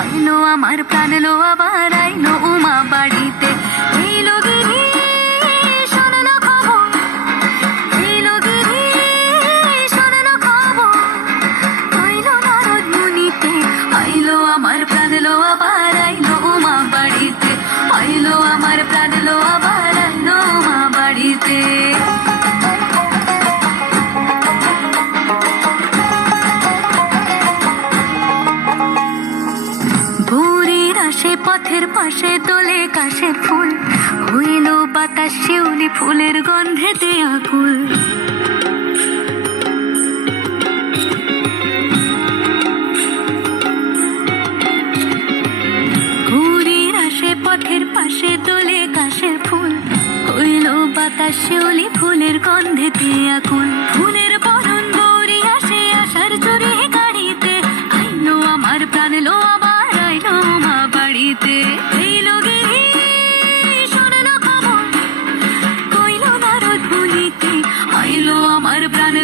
আইলো আমার প্রাণ লো আবার আইলো উমা বাড়িতে। এইলো গিরি শোনো না খবর, এইলো গিরি শোনো না খবর, আইলো নারদ মুনিতে। আইলো আমার প্রাণ লো আবার আইলো উমা বাড়িতে, আইলো আমার প্রাণ লো আবার আইলো উমা বাড়িতে। ভোরের আসে পথের পাশে তোলে কাশের ফুল, হইল বাতাস শিউলি ফুলের গন্ধেতে আকুল। ভোরের আসে পথের পাশে তোলে কাশের ফুল, হইল বাতাস শিউলি ফুলের গন্ধেতে আকুল। ফুলের বরণ গৌরী আসে আশার চুরি গাড়িতে, আইলো আমার প্রাণ লো আবার আইলো মা বাড়িতে। এইলো গিরি শোনো না খবর, কইলো নারদ মুনিতে। আইলো আমার প্রাণ